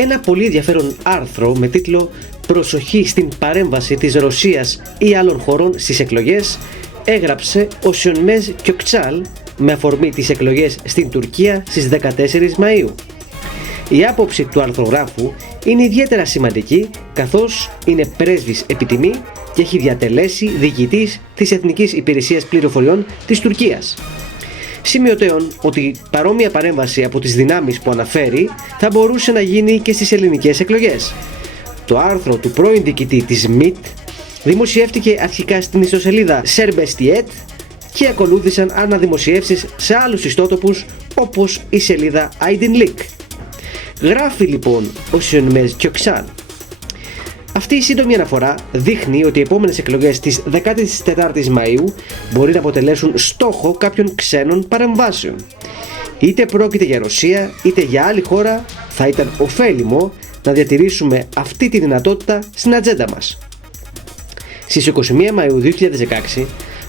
Ένα πολύ ενδιαφέρον άρθρο με τίτλο «Προσοχή στην παρέμβαση της Ρωσίας ή άλλων χωρών στις εκλογές» έγραψε ο Σιονμέζ Κιοκτσάλ με αφορμή τις εκλογές στην Τουρκία στις 14 Μαΐου. Η άποψη του αρθρογράφου είναι ιδιαίτερα σημαντική, καθώς είναι πρέσβης επί τιμή και έχει διατελέσει διοικητής της Εθνικής Υπηρεσίας Πληροφοριών της Τουρκίας. Σημειωτέων ότι παρόμοια παρέμβαση από τις δυνάμεις που αναφέρει θα μπορούσε να γίνει και στις ελληνικές εκλογές. Το άρθρο του πρώην διοικητή της ΜΙΤ δημοσιεύτηκε αρχικά στην ιστοσελίδα Serbestiet και ακολούθησαν αναδημοσιεύσεις σε άλλους ιστότοπους όπως η σελίδα Aydınlık. Γράφει λοιπόν ο Σιονμέζ Κιοκτσάλ: αυτή η σύντομη αναφορά δείχνει ότι οι επόμενες εκλογές της 14ης Μαΐου μπορεί να αποτελέσουν στόχο κάποιων ξένων παρεμβάσεων. Είτε πρόκειται για Ρωσία είτε για άλλη χώρα, θα ήταν ωφέλιμο να διατηρήσουμε αυτή τη δυνατότητα στην ατζέντα μας. Στις 21 Μαΐου 2016,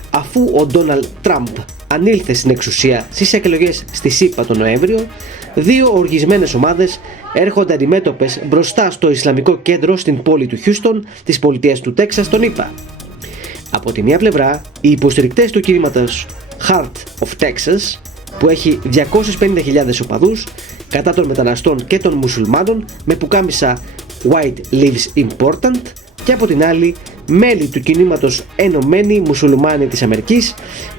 αφού ο Ντόναλντ Τραμπ ανήλθε στην εξουσία στις εκλογές στη ΣΥΠΑ τον Νοέμβριο, δύο οργισμένες ομάδες έρχονται αντιμέτωπες μπροστά στο Ισλαμικό κέντρο στην πόλη του Χιούστον της πολιτείας του Τέξας των ΗΠΑ. Από τη μία πλευρά, οι υποστηρικτές του κινήματος Heart of Texas, που έχει 250.000 οπαδούς, κατά των μεταναστών και των μουσουλμάνων με πουκάμισα White Lives Important, και από την άλλη μέλη του κινήματος Ενωμένοι Μουσουλμάνοι της Αμερικής,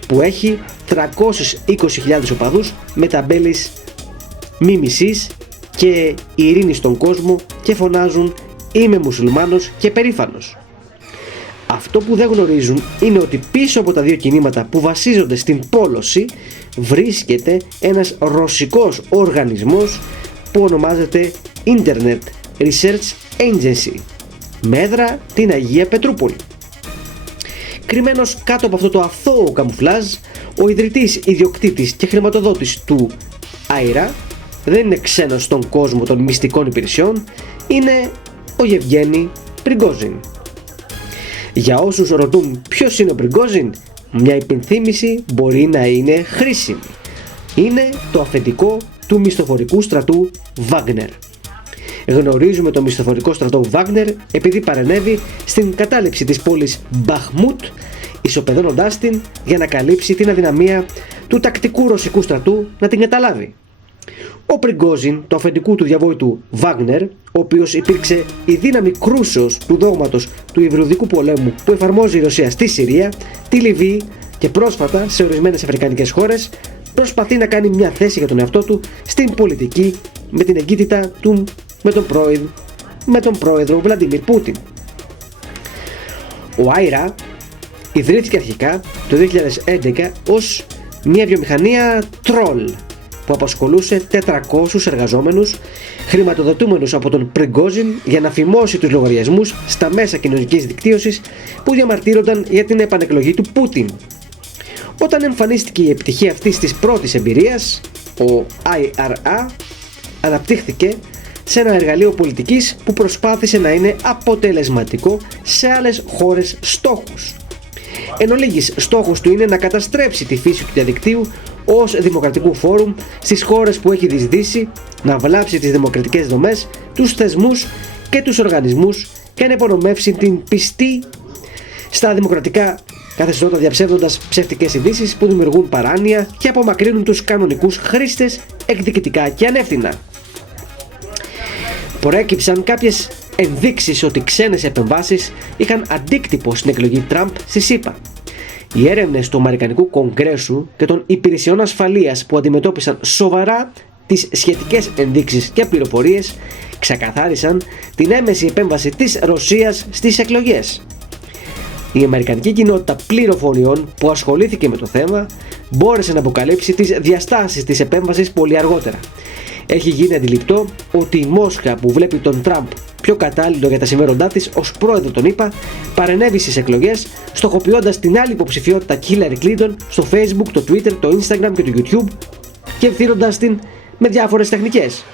που έχει 320.000 οπαδούς με ταμπέλες μη μισής και ειρήνη στον κόσμο και φωνάζουν «Είμαι μουσουλμάνος και περήφανος». Αυτό που δεν γνωρίζουν είναι ότι πίσω από τα δύο κινήματα που βασίζονται στην πόλωση βρίσκεται ένας ρωσικός οργανισμός που ονομάζεται Internet Research Agency, με έδρα την Αγία Πετρούπολη. Κρυμμένος κάτω από αυτό το αθώο καμουφλάζ, ο ιδρυτής, ιδιοκτήτης και χρηματοδότης του Άιρα δεν είναι ξένος στον κόσμο των μυστικών υπηρεσιών, είναι ο Γεβγένι Πριγκόζιν. Για όσους ρωτούν ποιος είναι ο Πριγκόζιν, μια υπενθύμηση μπορεί να είναι χρήσιμη. Είναι το αφεντικό του μισθοφορικού στρατού Βάγνερ. Γνωρίζουμε το μισθοφορικό στρατό Βάγνερ επειδή παρενέβη στην κατάληψη της πόλης Μπαχμούτ, ισοπεδώνοντάς την για να καλύψει την αδυναμία του τακτικού ρωσικού στρατού να την καταλάβει. Ο Πριγκόζιν, το αφεντικού του διαβόητου Βάγνερ, ο οποίος υπήρξε η δύναμη κρούσεως του δόγματος του υβριδικού πολέμου που εφαρμόζει η Ρωσία στη Συρία, τη Λιβύη και πρόσφατα σε ορισμένες αφρικανικές χώρες, προσπαθεί να κάνει μια θέση για τον εαυτό του στην πολιτική με την εγκύτητα του με τον πρόεδρο Βλαντιμίρ Πούτιν. Ο Άιρα ιδρύθηκε αρχικά το 2011 ως μια βιομηχανία τρόλ που απασχολούσε 400 εργαζόμενους, χρηματοδοτούμενους από τον Πριγκόζιν για να φημώσει τους λογαριασμούς στα μέσα κοινωνικής δικτύωσης που διαμαρτύρονταν για την επανεκλογή του Πούτιν. Όταν εμφανίστηκε η επιτυχία αυτής της πρώτης εμπειρίας, ο IRA αναπτύχθηκε σε ένα εργαλείο πολιτικής που προσπάθησε να είναι αποτελεσματικό σε άλλες χώρες στόχους. Εν ολίγης, στόχος του είναι να καταστρέψει τη φύση του διαδικτύου ως δημοκρατικού φόρουμ στις χώρες που έχει διεισδύσει, να βλάψει τις δημοκρατικές δομές, τους θεσμούς και τους οργανισμούς και να υπονομεύσει την πιστή στα δημοκρατικά καθεστώτα, διαψεύδοντας ψεύτικες ειδήσεις που δημιουργούν παράνοια και απομακρύνουν τους κανονικούς χρήστες εκδικητικά και ανεύθυνα. Προέκυψαν κάποιες ενδείξεις ότι ξένες επεμβάσεις είχαν αντίκτυπο στην εκλογή Τραμπ στη ΣΥΠΑ. Οι έρευνες του Αμερικανικού Κογκρέσου και των υπηρεσιών ασφαλείας που αντιμετώπισαν σοβαρά τις σχετικές ενδείξεις και πληροφορίες ξεκαθάρισαν την έμεση επέμβαση της Ρωσίας στις εκλογές. Η Αμερικανική κοινότητα πληροφοριών που ασχολήθηκε με το θέμα μπόρεσε να αποκαλύψει τις διαστάσεις της επέμβασης πολύ αργότερα. Έχει γίνει αντιληπτό ότι η Μόσχα, που βλέπει τον Τραμπ πιο κατάλληλο για τα συμφέροντά της ως πρόεδρο των ΗΠΑ, παρενέβη στις εκλογές, στοχοποιώντας την άλλη υποψηφιότητα Hillary Clinton στο Facebook, το Twitter, το Instagram και το YouTube και ευθύνοντας την με διάφορες τεχνικές.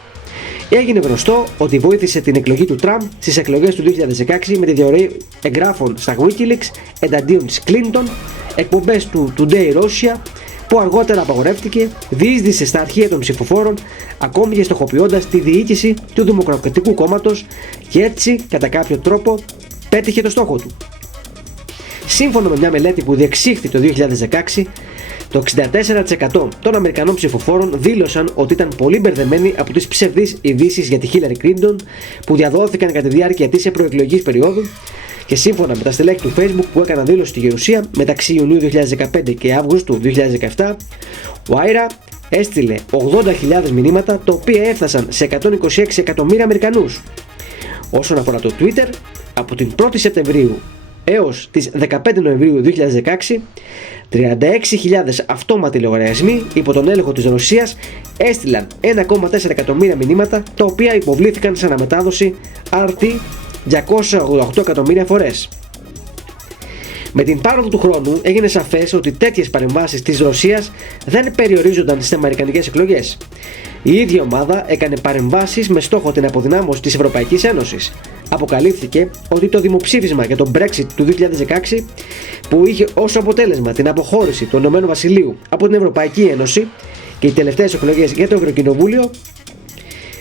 Έγινε γνωστό ότι βοήθησε την εκλογή του Τραμπ στις εκλογές του 2016 με τη διαρροή εγγράφων στα Wikileaks εναντίον της Clinton, εκπομπές του Today Russia, που αργότερα απαγορεύτηκε, διείσδησε στα αρχεία των ψηφοφόρων, ακόμη και στοχοποιώντας τη διοίκηση του Δημοκρατικού Κόμματος και έτσι, κατά κάποιο τρόπο, πέτυχε το στόχο του. Σύμφωνα με μια μελέτη που διεξήχθη το 2016, το 64% των Αμερικανών ψηφοφόρων δήλωσαν ότι ήταν πολύ μπερδεμένοι από τις ψευδείς ειδήσεις για τη Χίλαρη Κλίντον που διαδόθηκαν κατά τη διάρκεια της προεκλογικής περίοδου, και σύμφωνα με τα στελέχη του Facebook που έκαναν δήλωση στη Γερουσία μεταξύ Ιουνίου 2015 και Αύγουστου 2017, ο Άιρα έστειλε 80.000 μηνύματα, τα οποία έφτασαν σε 126 εκατομμύρια Αμερικανούς. Όσον αφορά το Twitter, από την 1η Σεπτεμβρίου έως τις 15 Νοεμβρίου 2016, 36.000 αυτόματοι λογαριασμοί υπό τον έλεγχο της Ρωσίας έστειλαν 1,4 εκατομμύρια μηνύματα, τα οποία υποβλήθηκαν σε αναμετάδοση RT 288 εκατομμύρια φορές. Με την πάροδο του χρόνου έγινε σαφές ότι τέτοιες παρεμβάσεις της Ρωσίας δεν περιορίζονταν στις αμερικανικές εκλογές. Η ίδια ομάδα έκανε παρεμβάσεις με στόχο την αποδυνάμωση της Ευρωπαϊκής Ένωσης. Αποκαλύφθηκε ότι το δημοψήφισμα για τον Brexit του 2016, που είχε ως αποτέλεσμα την αποχώρηση του Ηνωμένου Βασιλείου από την Ευρωπαϊκή Ένωση, και οι τελευταίες εκλογές για το Ευρωκοινοβούλιο,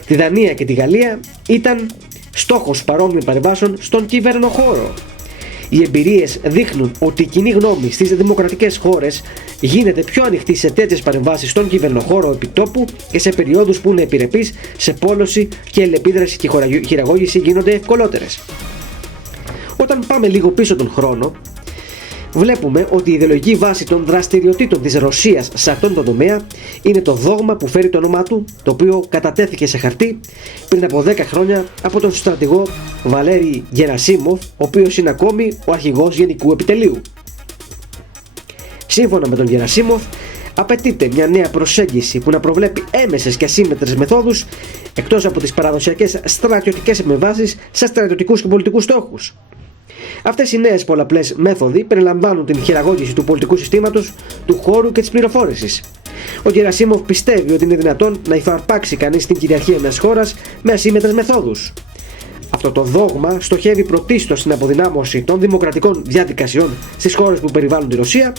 τη Δανία και τη Γαλλία, ήταν στόχος παρόμοιων παρεμβάσεων στον κυβερνοχώρο. Οι εμπειρίες δείχνουν ότι η κοινή γνώμη στις δημοκρατικές χώρες γίνεται πιο ανοιχτή σε τέτοιες παρεμβάσεις στον κυβερνοχώρο επιτόπου και σε περιόδους που είναι επιρρεπείς σε πόλωση και ελεπίδραση και χειραγώγηση γίνονται ευκολότερες. Όταν πάμε λίγο πίσω τον χρόνο, βλέπουμε ότι η ιδεολογική βάση των δραστηριοτήτων της Ρωσίας σε αυτόν τον τομέα είναι το δόγμα που φέρει το όνομά του, το οποίο κατατέθηκε σε χαρτί πριν από 10 χρόνια από τον στρατηγό Βαλέρη Γερασίμοφ, ο οποίος είναι ακόμη ο αρχηγός Γενικού Επιτελείου. Σύμφωνα με τον Γερασίμοφ, απαιτείται μια νέα προσέγγιση που να προβλέπει έμεσες και ασύμμετρες μεθόδους, εκτός από τις παραδοσιακές στρατιωτικές επεμβάσεις σε στρατιωτικούς και πολιτικούς στόχους. Αυτές οι νέες πολλαπλές μέθοδοι περιλαμβάνουν την χειραγώγηση του πολιτικού συστήματος, του χώρου και της πληροφόρησης. Ο Γερασίμοφ πιστεύει ότι είναι δυνατόν να υφαρπάξει κανείς την κυριαρχία μιας χώρας με ασύμμετρες μεθόδους. Αυτό το δόγμα στοχεύει πρωτίστως στην αποδυνάμωση των δημοκρατικών διαδικασιών στις χώρες που περιβάλλουν τη Ρωσία,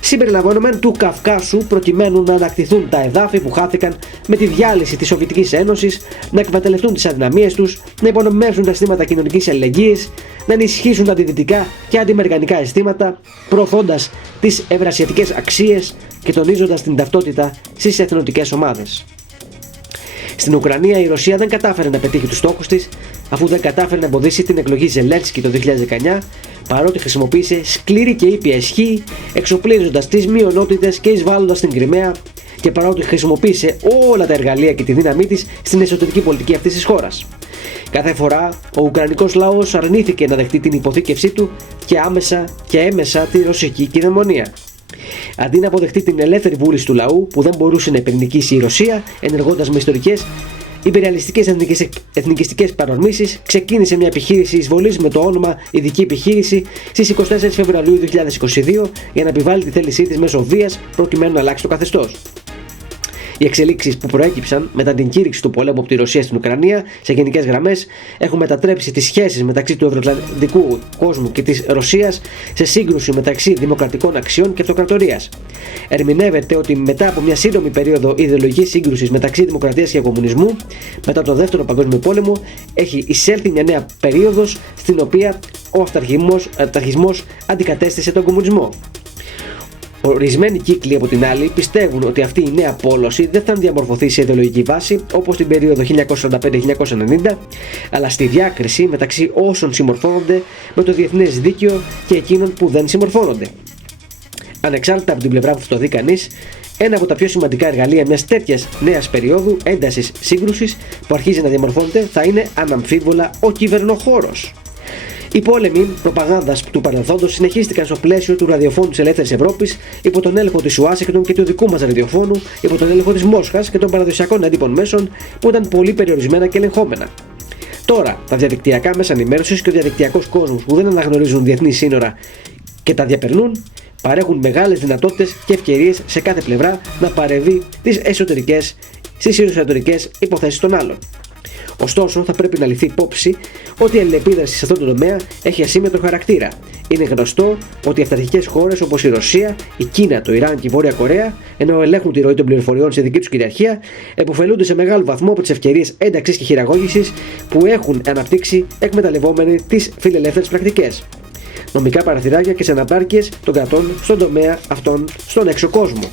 συμπεριλαμβανομένου του Καυκάσου, προκειμένου να ανακτηθούν τα εδάφη που χάθηκαν με τη διάλυση της Σοβιετικής Ένωσης, να εκμεταλλευτούν τις αδυναμίες τους, να υπονομεύσουν τα αισθήματα κοινωνικής αλληλεγγύης, να ενισχύσουν τα αντιδυτικά και αντιμερικανικά αισθήματα, προωθώντας τις ευρασιατικές αξίες και τονίζοντας την ταυτότητα στις εθνοτικές ομάδες. Στην Ουκρανία η Ρωσία δεν κατάφερε να πετύχει τους στόχους της, αφού δεν κατάφερε να εμποδίσει την εκλογή Ζελένσκι το 2019, παρότι χρησιμοποίησε σκληρή και ήπια ισχύ, εξοπλίζοντας τις μειονότητες και εισβάλλοντας στην Κριμαία, και παρότι χρησιμοποίησε όλα τα εργαλεία και τη δύναμή της στην εσωτερική πολιτική αυτής της χώρας. Κάθε φορά ο Ουκρανικός λαός αρνήθηκε να δεχτεί την υποθήκευσή του και έμεσα τη ρωσική κυδαιμονία. Αντί να αποδεχτεί την ελεύθερη βούληση του λαού που δεν μπορούσε να υπερνικήσει η Ρωσία, ενεργώντας με ιστορικές υπεριαλιστικές εθνικιστικές παρορμήσεις, ξεκίνησε μια επιχείρηση εισβολής με το όνομα Ειδική Επιχείρηση στις 24 Φεβρουαρίου 2022 για να επιβάλλει τη θέλησή της μέσω βίας προκειμένου να αλλάξει το καθεστώς. Οι εξελίξεις που προέκυψαν μετά την κήρυξη του πολέμου από τη Ρωσία στην Ουκρανία σε γενικές γραμμές έχουν μετατρέψει τις σχέσεις μεταξύ του ευρωατλαντικού κόσμου και της Ρωσίας σε σύγκρουση μεταξύ δημοκρατικών αξιών και αυτοκρατορίας. Ερμηνεύεται ότι μετά από μια σύντομη περίοδο ιδεολογικής σύγκρουσης μεταξύ δημοκρατίας και κομμουνισμού, μετά τον Δεύτερο Παγκόσμιο Πόλεμο, έχει εισέλθει μια νέα περίοδος στην οποία ο αυταρχισμός αντικατέστησε τον κομμουνισμό. Ορισμένοι κύκλοι από την άλλη πιστεύουν ότι αυτή η νέα πόλωση δεν θα διαμορφωθεί σε ιδεολογική βάση όπως την περίοδο 1945-1990, αλλά στη διάκριση μεταξύ όσων συμμορφώνονται με το διεθνές δίκαιο και εκείνων που δεν συμμορφώνονται. Ανεξάρτητα από την πλευρά που το δει κανείς, ένα από τα πιο σημαντικά εργαλεία μιας τέτοιας νέας περίοδου έντασης σύγκρουσης που αρχίζει να διαμορφώνεται θα είναι αναμφίβολα ο κυβερνοχώρος. Οι πόλεμοι προπαγάνδας του παρελθόντος συνεχίστηκαν στο πλαίσιο του ραδιοφώνου της Ελεύθερης Ευρώπης, υπό τον έλεγχο της Ουάσιγκτον και του δικού μας ραδιοφώνου, υπό τον έλεγχο της Μόσχας και των παραδοσιακών έντυπων μέσων που ήταν πολύ περιορισμένα και ελεγχόμενα. Τώρα, τα διαδικτυακά μέσα ενημέρωσης και ο διαδικτυακός κόσμος που δεν αναγνωρίζουν διεθνή σύνορα και τα διαπερνούν, παρέχουν μεγάλες δυνατότητες και ευκαιρίες σε κάθε πλευρά να παρεμβεί στις εσωτερικές υποθέσεις των άλλων. Ωστόσο, θα πρέπει να ληφθεί υπόψη ότι η αλληλεπίδραση σε αυτό το τομέα έχει ασύμμετρο χαρακτήρα. Είναι γνωστό ότι οι αυταρχικές χώρες όπως η Ρωσία, η Κίνα, το Ιράν και η Βόρεια Κορέα, ενώ ελέγχουν τη ροή των πληροφοριών σε δική τους κυριαρχία, επωφελούνται σε μεγάλο βαθμό από τις ευκαιρίες ένταξης και χειραγώγησης που έχουν αναπτύξει εκμεταλλευόμενοι τις φιλελεύθερες πρακτικές, νομικά παραθυράκια και τις αναπάρκειες των κρατών στον τομέα αυτών στον έξω κόσμο.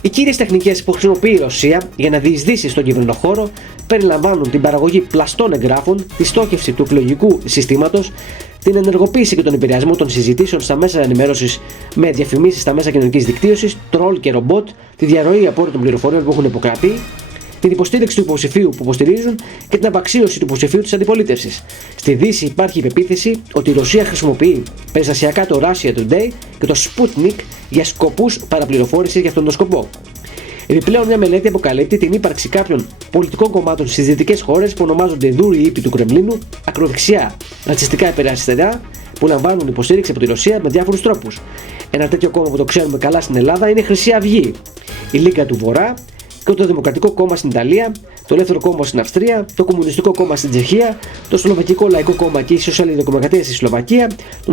Οι κύριες τεχνικές που χρησιμοποιεί η Ρωσία για να διεισδύσει στον κυβερνοχώρο περιλαμβάνουν την παραγωγή πλαστών εγγράφων, τη στόχευση του εκλογικού συστήματος, την ενεργοποίηση και τον επηρεασμό των συζητήσεων στα μέσα ενημέρωσης με διαφημίσεις στα μέσα κοινωνικής δικτύωσης, τρόλ και ρομπότ, τη διαρροή απόρριτων πληροφοριών που έχουν υπογραφεί, την υποστήριξη του υποψηφίου που υποστηρίζουν και την απαξίωση του υποψηφίου της αντιπολίτευσης. Στη Δύση υπάρχει η πεποίθηση ότι η Ρωσία χρησιμοποιεί περιστασιακά το Russia Today και το Sputnik για σκοπούς παραπληροφόρησης για αυτόν τον σκοπό. Επιπλέον, μια μελέτη αποκαλύπτει την ύπαρξη κάποιων πολιτικών κομμάτων στις δυτικές χώρες που ονομάζονται δούροι ύποι του Κρεμλίνου, ακροδεξιά, ρατσιστικά υπεραριστερά, που λαμβάνουν υποστήριξη από τη Ρωσία με διάφορους τρόπους. Ένα τέτοιο κόμμα που το ξέρουμε καλά στην Ελλάδα είναι η Χρυσή Αυγή, η Λίγκα του Βορρά και το Δημοκρατικό Κόμμα στην Ιταλία, το Ελεύθερο Κόμμα στην Αυστρία, το Κομμουνιστικό Κόμμα στην Τσεχία, το Σλοβακικό Λαϊκό Κόμμα και η Σοσιαλδημοκρατία στη Σλοβακία, το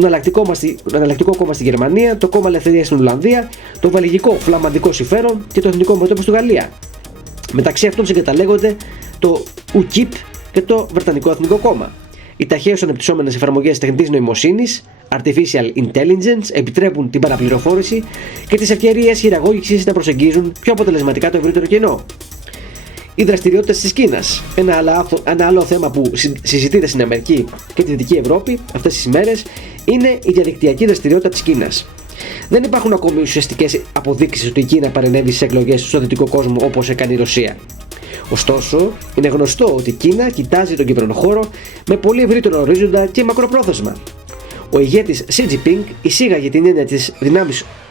Εναλλακτικό Κόμμα στη Γερμανία, το Κόμμα Ελευθερίας στην Ολλανδία, το Βελγικό Φλαμανδικό Συμφέρον και το Εθνικό Μέτωπο στη Γαλλία. Μεταξύ αυτών συγκαταλέγονται το UKIP και το Βρετανικό Εθνικό Κόμμα. Οι ταχαίως ανεπτυσσόμενες εφαρμογές τεχνητής νοημοσύνης, Artificial Intelligence, επιτρέπουν την παραπληροφόρηση και τις ευκαιρίες χειραγώγησης να προσεγγίζουν πιο αποτελεσματικά το ευρύτερο κοινό. Οι δραστηριότητες της Κίνας. Ένα άλλο θέμα που συζητείται στην Αμερική και τη Δυτική Ευρώπη αυτές τις ημέρες είναι η διαδικτυακή δραστηριότητα της Κίνας. Δεν υπάρχουν ακόμη ουσιαστικές αποδείξεις ότι η Κίνα παρενέβη στις εκλογές στο δυτικό κόσμο όπως έκανε η Ρωσία. Ωστόσο, είναι γνωστό ότι η Κίνα κοιτάζει τον κυβερνοχώρο με πολύ ευρύτερο ορίζοντα και μακροπρόθεσμα. Ο ηγέτης Xi Jinping εισήγαγε την έννοια της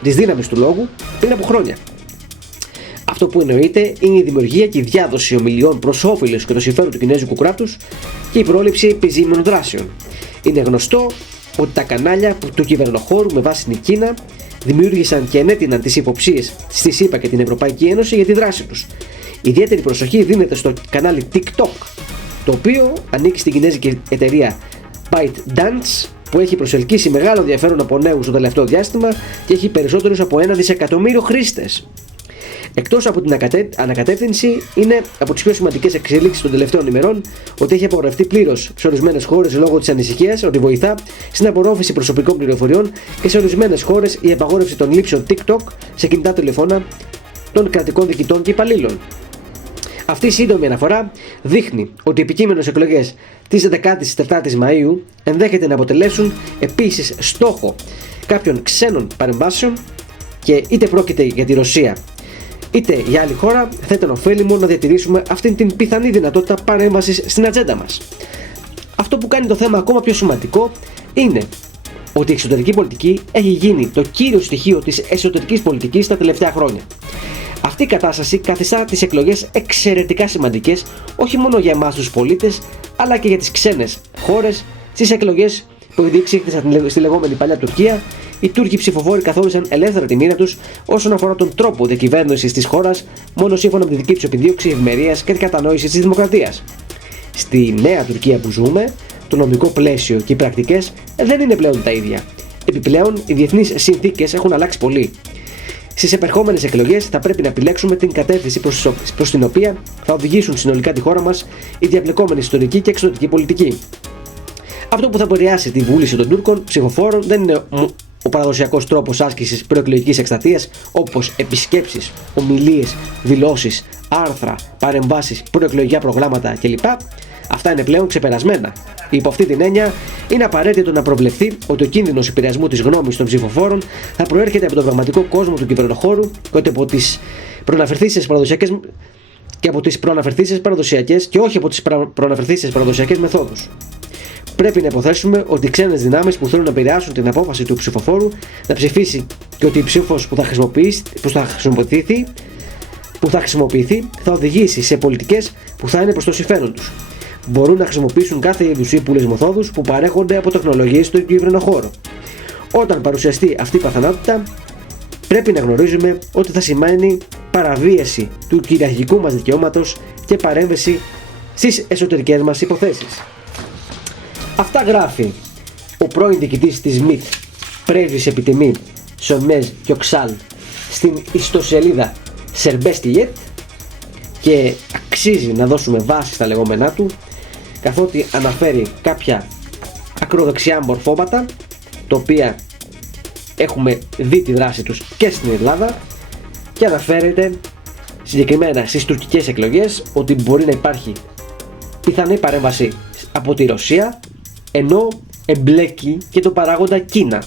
δύναμης του λόγου πριν από χρόνια. Αυτό που εννοείται είναι η δημιουργία και η διάδοση ομιλιών προς όφελος και το συμφέρον του κινέζικου κράτους και η πρόληψη επιζήμιων δράσεων. Είναι γνωστό ότι τα κανάλια του κυβερνοχώρου με βάση την Κίνα δημιούργησαν και ενέτειναν τις υποψίες στη ΣΥΠΑ και την Ευρωπαϊκή Ένωση για τη δράση τους. Ιδιαίτερη προσοχή δίνεται στο κανάλι TikTok, το οποίο ανήκει στην κινέζικη εταιρεία ByteDance, που έχει προσελκύσει μεγάλο ενδιαφέρον από νέους το τελευταίο διάστημα και έχει περισσότερους από 1 δισεκατομμύριο χρήστες. Εκτός από την ανακατεύθυνση, είναι από τις πιο σημαντικές εξελίξεις των τελευταίων ημερών ότι έχει απαγορευτεί πλήρως σε ορισμένες χώρες λόγω της ανησυχίας ότι βοηθά στην απορρόφηση προσωπικών πληροφοριών και σε ορισμένες χώρες η απαγόρευση των λήψεων TikTok σε κινητά τηλεφώνα των κρατικών διοικητών και υπαλλήλων. Αυτή η σύντομη αναφορά δείχνει ότι οι επικείμενες εκλογές της 14ης Μαΐου ενδέχεται να αποτελέσουν επίσης στόχο κάποιων ξένων παρεμβάσεων και είτε πρόκειται για τη Ρωσία είτε για άλλη χώρα, θα ήταν ωφέλιμο να διατηρήσουμε αυτήν την πιθανή δυνατότητα παρέμβασης στην ατζέντα μας. Αυτό που κάνει το θέμα ακόμα πιο σημαντικό είναι ότι η εξωτερική πολιτική έχει γίνει το κύριο στοιχείο της εσωτερικής πολιτικής τα τελευταία χρόνια. Αυτή η κατάσταση καθιστά τις εκλογές εξαιρετικά σημαντικές όχι μόνο για εμάς τους πολίτες, αλλά και για τις ξένες χώρες. Στις εκλογές που διεξήχθησαν στη λεγόμενη παλιά Τουρκία, οι Τούρκοι ψηφοφόροι καθόρισαν ελεύθερα τη μοίρα τους όσον αφορά τον τρόπο διακυβέρνησης της χώρας, μόνο σύμφωνα με τη δική τους επιδίωξη ευημερίας και την κατανόηση της δημοκρατίας. Στη νέα Τουρκία που ζούμε, το νομικό πλαίσιο και οι πρακτικές δεν είναι πλέον τα ίδια. Επιπλέον, οι διεθνείς συνθήκες έχουν αλλάξει πολύ. Στις επερχόμενες εκλογές θα πρέπει να επιλέξουμε την κατεύθυνση προς την οποία θα οδηγήσουν συνολικά τη χώρα μας οι διαβλεκόμενοι ιστορική και εξωτερική πολιτική. Αυτό που θα επηρεάσει τη βούληση των Τούρκων ψηφοφόρων δεν είναι ο παραδοσιακός τρόπος άσκησης προεκλογικής εκστρατείας, όπως επισκέψεις, ομιλίες, δηλώσεις, άρθρα, παρεμβάσεις, προεκλογικά προγράμματα κλπ. Αυτά είναι πλέον ξεπερασμένα. Υπό αυτή την έννοια, είναι απαραίτητο να προβλεφθεί ότι ο κίνδυνος επηρεασμού της γνώμης των ψηφοφόρων θα προέρχεται από τον πραγματικό κόσμο του κυβερνοχώρου και ότι από τις προαναφερθήσεις παραδοσιακές και όχι από τις προαναφερθήσεις παραδοσιακές μεθόδους. Πρέπει να υποθέσουμε ότι οι ξένες δυνάμεις που θέλουν να επηρεάσουν την απόφαση του ψηφοφόρου να ψηφίσει και ότι η ψήφος που θα χρησιμοποιηθεί θα οδηγήσει σε πολιτικές που θα είναι προς το συμφέρον τους. Μπορούν να χρησιμοποιήσουν κάθε είδους ύπουλες μεθόδους που παρέχονται από τεχνολογίες στον κυβερνοχώρο. Όταν παρουσιαστεί αυτή η πιθανότητα, πρέπει να γνωρίζουμε ότι θα σημαίνει παραβίαση του κυριαρχικού μας δικαιώματος και παρέμβαση στις εσωτερικές μας υποθέσεις. Αυτά γράφει ο πρώην διοικητής της ΜΙΤ, πρέσβης επιτιμή Σονμέζ Κιοξάλ, στην ιστοσελίδα Serbest.net, και αξίζει να δώσουμε βάση στα λεγόμενά του, καθότι αναφέρει κάποια ακροδεξιά μορφώματα, τα οποία έχουμε δει τη δράση τους και στην Ελλάδα, και αναφέρεται συγκεκριμένα στις τουρκικές εκλογές ότι μπορεί να υπάρχει πιθανή παρέμβαση από τη Ρωσία, ενώ εμπλέκει και τον παράγοντα Κίνα.